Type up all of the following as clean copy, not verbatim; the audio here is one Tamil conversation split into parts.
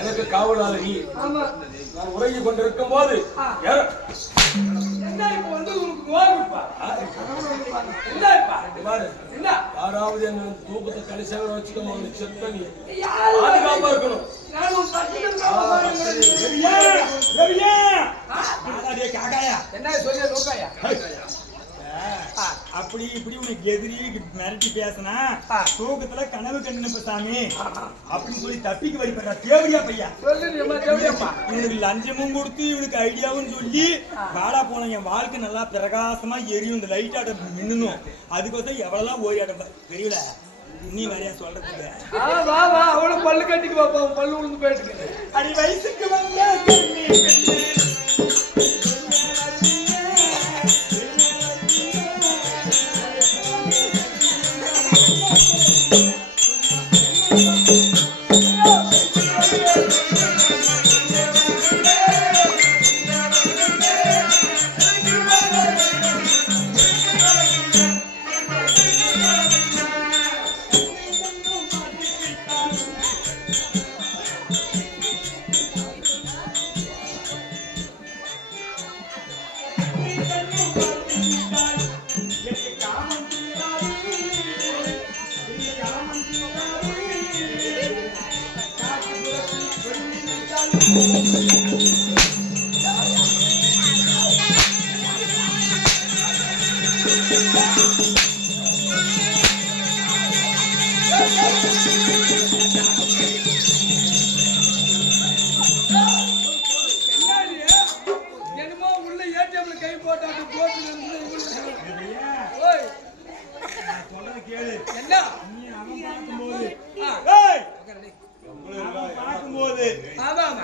எனக்கு காவலாளர் நீ. நான் உறங்கி கொண்டிருக்கும் போது யாராவது என்ன தூக்கத்தை கடைசியாக வச்சுக்கோங்க. அவனுக்கு செத்த நீ பாதுகாப்பா இருக்கணும். என்ன சொல்ல லோக்காயா அப்படி இப்படி உனக்கு எதிரி மிரட்டி பேசினா தூக்கத்துல கனவு கண்ணப்ப சாமி அப்படின்னு சொல்லி தப்பிக்கு வழிபடுறா தேவடியா பையா. இவனுக்கு லஞ்சமும் கொடுத்து இவனுக்கு ஐடியாவும் சொல்லி வாடா போன என் வாழ்க்கை நல்லா பிரகாசமா எரியும். இந்த லைட் ஆட்டம் மின்னணும். அதுக்கோசம் எவ்வளவுதான் ஓடி ஆட்டம் தெரியல. நீ வேறையா சொல்றதுக்கு அவளும் பல்லு கட்டிக்கு பாப்பா. பல்லு உளுந்து போயிட்டு அடி வயசுக்கு வந்த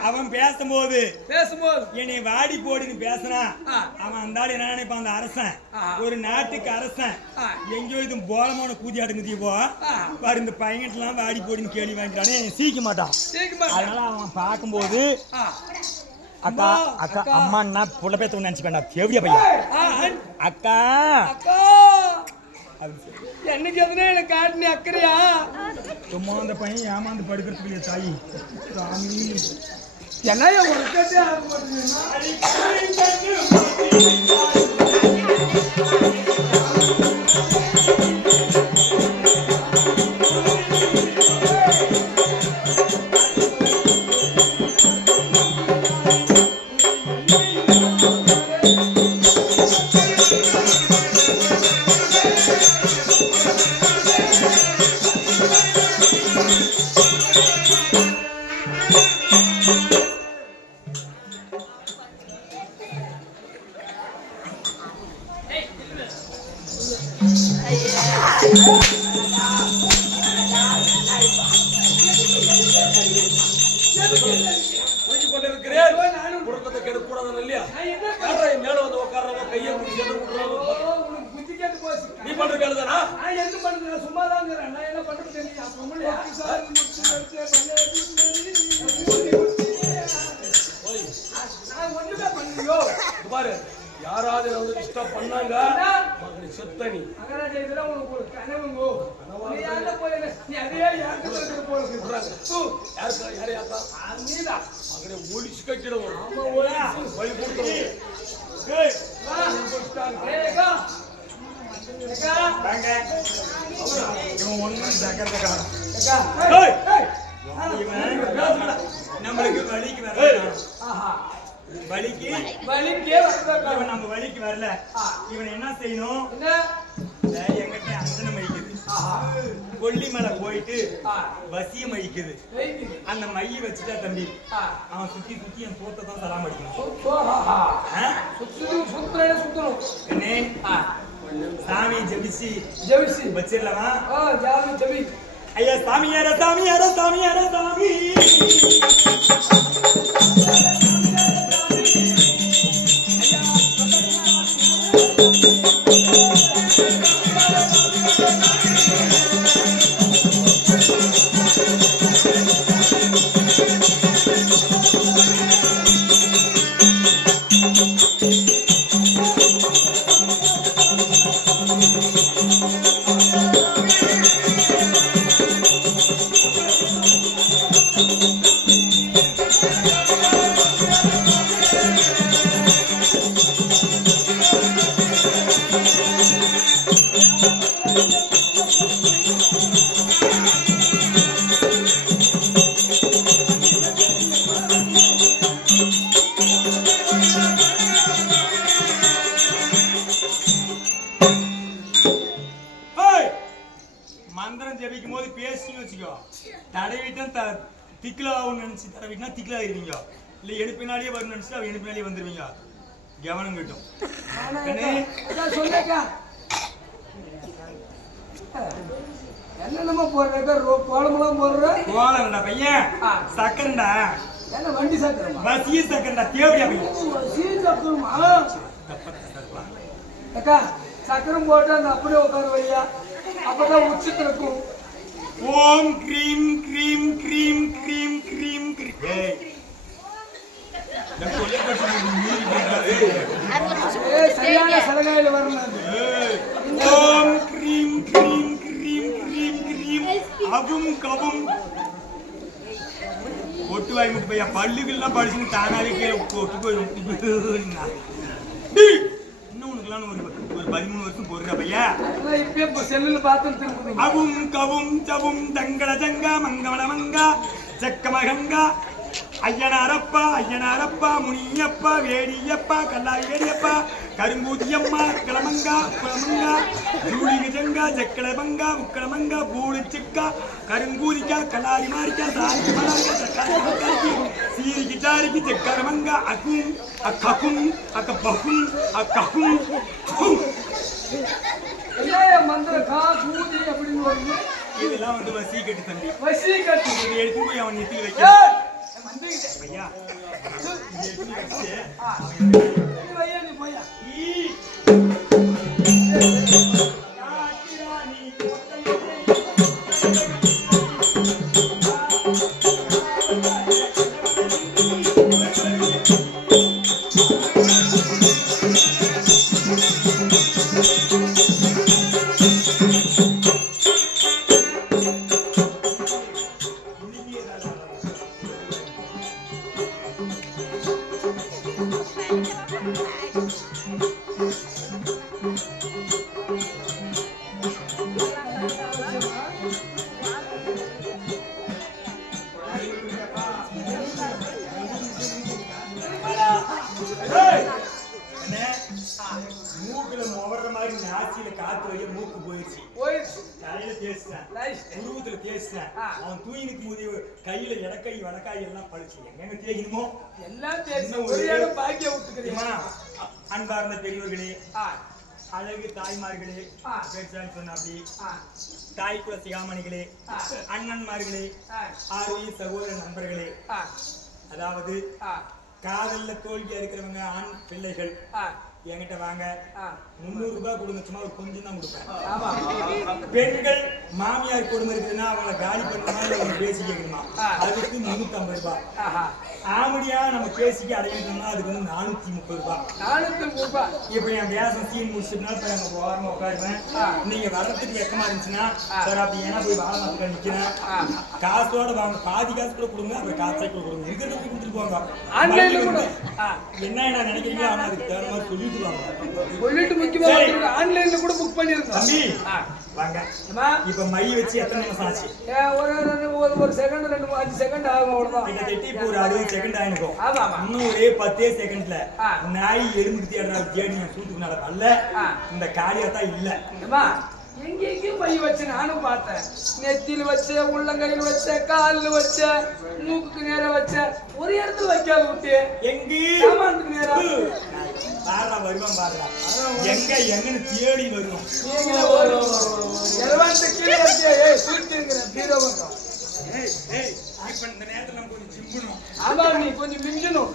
அவன் பேசும்போது என்னை வாடி போடின்னு பேசுனா அவன் அந்தாலும் என்ன நினைப்பான்? அந்த அரசன் ஒரு நாட்டுக்கு அரசன் எங்கேயோ இது போலமான கூதியாட்டுங்குதி போ பாரு இந்த பையன்லாம் வாடி போடின்னு கேள்வி வாங்கிட்டானே சீக்க மாட்டான். அதனால அவன் பார்க்கும்போது அக்கா அக்கா அம்மான்னா புள்ள பேத்த நினைச்சுக்கா தேவடியா பையன் அக்கா என்னைக்கு எதுனா எனக்கு காட்டினி அக்கறையா சும்மா அந்த பையன் ஏமாந்து படுக்கிறதுக்கு தாயி சாமி என்ன உனக்கே ஆக மாட்டேங்குது. யாராவது டிஸ்டர்ப் பண்ணாங்க செத்தனி ஒளிச்சு கட்டிடுவோம். நம்மளுக்கு வழிக்கு நம்ம வழிக்கு வரல. இவன் என்ன செய்யணும்? எங்கிட்ட அந்தனம் அழிக்குது, கொல்லிமலை போயிட்டு வசியம் அழிக்குது. அந்த மைய வச்சுட்டா தம்பி அவன் சுத்தி சுத்தி என் சோத்தை தான் சலாம் அடிக்கணும். சாமி ஜெபிச்சு ஜெபிச்சு வச்சிடலாமா? ஜாமி ஜெபி. ஐயா சாமியார சாமியார சாமியார சாமி மந்திரம் ஜெபிக்கும் போது பேசின்னு வச்சுக்கோ. தடவிட்டா திக்கில ஆகும் நினைச்சு தடவிட்டா திக்கில ஆயிருவீங்க. இல்ல எடுப்பினாலேயே வரும் நினைச்சு அவ எடுப்பினாலேயே வந்துருவீங்க. கவனம் கிட்டும். சொல்லேக்கா என்னென்னமா போடுறேக்கா? கோலமெல்லாம் போடுற கோலம்டா பையன், சக்கரண்டா என்ன வண்டி சக்கரமா? பசி சக்கரண்டா தேவடியா பையன். சீ சக்கரமா? அக்கா சக்கரம் போட்டு அந்த அப்படியே உட்கார வையா, அப்பதான் உச்சிட்டு இருக்கும். ஓம் கிரீம் கிரீம் கிரீம் கிரீம் கிரீம் கிரீம். சரியான சலகாயில வரணும். ஓம் கிரீம் கிரீம் கிரீம் கிரீம் கிரீம் அகும் கவும். ஒட்டு வாய் முட்டு பையா பல்லுகள்லாம் படிச்சுன்னு தானாவே கீழே ஒட்டு போயிடும். இன்னும் உனக்குலாம் ஒரு 13 வருஷம் போடுறா பையா. இப்ப செல்லுல பார்த்து அவும் கவும் சவும் தங்கள ஜங்கா மங்கள மங்கா செக்கமகங்கா ஐயனாரப்பா ஐயனாரப்பா முனியப்பா வேடியப்பா கல்லாரி வேடியப்பா கரும்பூதியம்மா கிளமங்கா குளமங்கா ஜூலிக ஜங்கா ஜக்கலமங்கா உக்கலமங்கா பூடு சிக்கா கருங்கூதிக்கா கல்லாரி மாரிக்கா சாரிக்கு மலாரிக்கா சக்காரிக்கு சீரிக்கு சாரிக்கு செக்கரமங்கா அக்கும் அக்கக்கும் அக்கப்பக்கும் அக்கக்கும். மந்திர காசு அப்படின்னு வருது. இதெல்லாம் வந்து வசி கட்டு தம்பி, வசி கட்டு எடுத்து போய் அவன் நெத்தியில் வைக்க ஐயா. மூக்குல முவர்ற மாதிரி நாசியில காத்து வழிய மூக்கு போயிடுச்சு. தலையில தேய்ச்சிட்டேன், உருவத்துல தேய்ச்சிட்டேன். அவன் தூயினுக்கு போது கையில இடக்கை வடக்காய் எல்லாம் பழிச்சு எங்க தேய்க்கணுமோ எல்லாம் பாக்கிய விட்டுக்கிறீமா. அன்பார்ந்த பெரியவர்களே, அழகு தாய்மார்களே, பேச்சான்னு சொன்ன அப்படி தாய்க்குல சிகாமணிகளே, அண்ணன்மார்களே, ஆர்வி சகோதர நண்பர்களே, அதாவது காதல்ல தோல்வியா இருக்கிறவங்க ஆண் பிள்ளைகள் என்கிட்ட வாங்க. 300 ரூபாய் கொடுங்க, சும்மா ஒரு கொஞ்சம் தான் கொடுப்பேன். பெண்கள் மாமியார் கொடுமை இருக்குதுன்னா அவங்கள காலி பண்ணணுமா பேசி கேட்கணுமா, அதுக்கு 350 ரூபாய். ஆமடியா நம்ம பேசிக்கு அடையணும்னா அதுக்கு வந்து 430 ரூபாய். 430 ரூபாய். இப்ப என் பேசம் சீன் முடிச்சுட்டுனா இப்ப அங்க ஓரமா உட்காருவேன். நீங்க வர்றதுக்கு வெக்கமா இருந்துச்சுன்னா சார் அப்படி ஏன்னா போய் வாழ மாட்டுக்க நிக்கிறேன், காசோட வாங்க, பாதி காசு கூட கொடுங்க, அப்புறம் காசை கூட கொடுங்க, இருக்கிறத கொடுத்துட்டு போங்க. என்ன நான் நினைக்கிறீங்க, ஆனா அதுக்கு தகுந்த மாதிரி சொல்லிட்டு முக்கியமா ஆன்லைன்ல கூட புக் பண்ணிருந்தோம். வாங்க. இப்ப மை வச்சு எத்தனை நிமிஷம் ஆச்சு? ஒரு செகண்ட் 5 செகண்ட் ஆகும், அவ்வளவுதான். இப்போ ஒரு 60 செகண்ட் ஆயிருக்கும். இன்னும் ஒரே 10 செகண்ட்ல நாய் எலும்பு தேடுற தேடி சூட்டுக்கு நடக்கல. இந்த காரியத்தான் இல்ல. எங்கேயும் பை வச்சு நானும் பார்த்தேன். நெத்தியில் வச்ச, உள்ளங்கையில் வச்ச, காலில் வச்ச, மூக்குக்கு நேரம் வச்ச, ஒரு இடத்துல வைக்காத விட்டு எங்க நேரம் பாரா வருவான் பாரா எங்க எங்கன்னு தேடி வருவான் கீழே வச்சு தூக்கிங்கிற பீரோ பக்கம். இப்ப இந்த நேரத்துல நம்ம கொஞ்சம் சிம்பணும். ஆமா நீ கொஞ்சம் மிஞ்சணும்.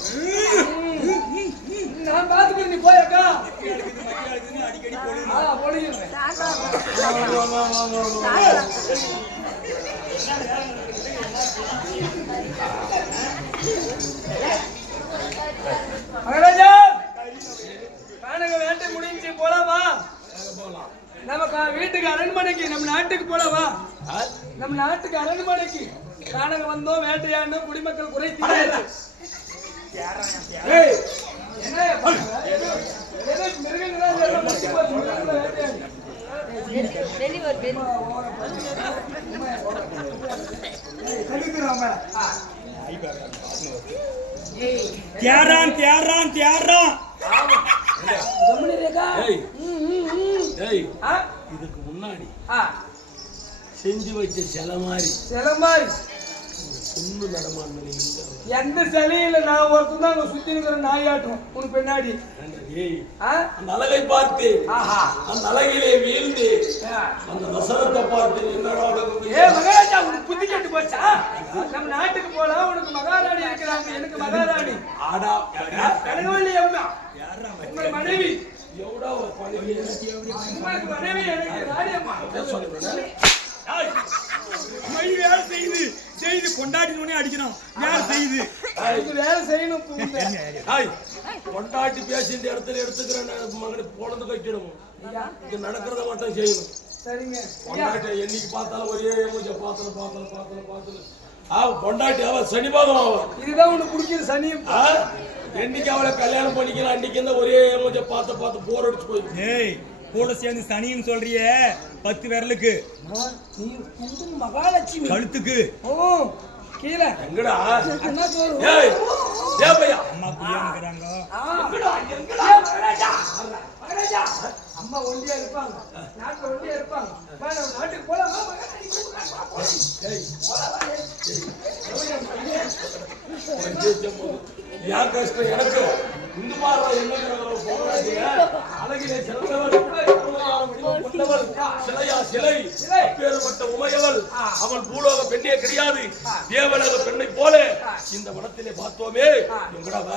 நான் பாத்துக்கிறேன், நீ போயக்கா அடிக்கடி போடுங்க. போடுகிறேன். மகாராஜா கானக வேட்டை முடிஞ்சு போலாமா? நம்ம வீட்டுக்கு அரண்மனைக்கு நம்ம நாட்டுக்கு போலவா? நம்ம நாட்டுக்கு அரண்மனைக்கு கானக வந்தோம், வேட்டையாண்டோம், குடிமக்கள் குறை தீர்த்தாச்சு. தியாரான் தியாரான் தியாரான் இதுக்கு முன்னாடி செஞ்சு வச்ச சில மாதிரி சுண்ணு நடமாடுறது எந்த சிலையில நான் ஒருத்தன் தான் அங்க சுத்தி இருக்கிற நாயாட்டம் உனக்கு பின்னாடி அந்த அழகை பார்த்து அந்த அழகிலே வீழ்ந்து அந்த வசனத்தை பார்த்து மகாராஜா உனக்கு புத்தி கட்டு போச்சா? நம்ம நாட்டுக்கு போலாம், உனக்கு மகாராணி இருக்கிறாங்க, எனக்கு மகாராணி ஆடா கனகவல்லி அம்மா உங்க மனைவி எவ்வளோ மனைவி எனக்கு ராணி அம்மா மணி வேலை செய்யுது செய்து கொண்டாடி அடிக்கணும். வேலை செய்யுது வேலை செய்யணும். கொண்டாட்டி பேசி இந்த இடத்துல எடுத்துக்கிறேன் மகனை பொழுது கட்டிடணும். இது நடக்கிறத மட்டும் செய்யணும். சரிங்க. பொண்டாட்டி என்னைக்கு பார்த்தாலும் ஒரே மூஞ்ச பார்த்தல பொண்டாட்டி அவ சனி பாகம் அவ. இதுதான் உனக்கு பிடிக்கிற சனி. என்னைக்கு அவளை கல்யாணம் பண்ணிக்கலாம் அன்னைக்கு இந்த ஒரே மூஞ்ச பார்த்து போர் அடிச்சு போய் கூட சேர்ந்து சனின்னு சொல்றிய 10 விரலுக்கு மகாலட்சுமி கழுத்துக்கு கீழே எங்கடா அண்ணா சோறு அம்மா குடியாங்கிறாங்க. அம்மா ஒண்டியா இருப்பாங்க, நாட்டுல ஒண்டியா இருப்பாங்க. நாட்டுக்கு போலாமா? யார் கஷ்டம் எனக்கு இந்த மாதிரி அழகிலே சிறந்தவள் சிலை அப்பேற்பட்ட உமையவள் அவள் பூலோக பெண்ணே கிடையாது, தேவலோக பெண்ணை போல இந்த மனத்திலே பார்த்தோமே எங்கடாவ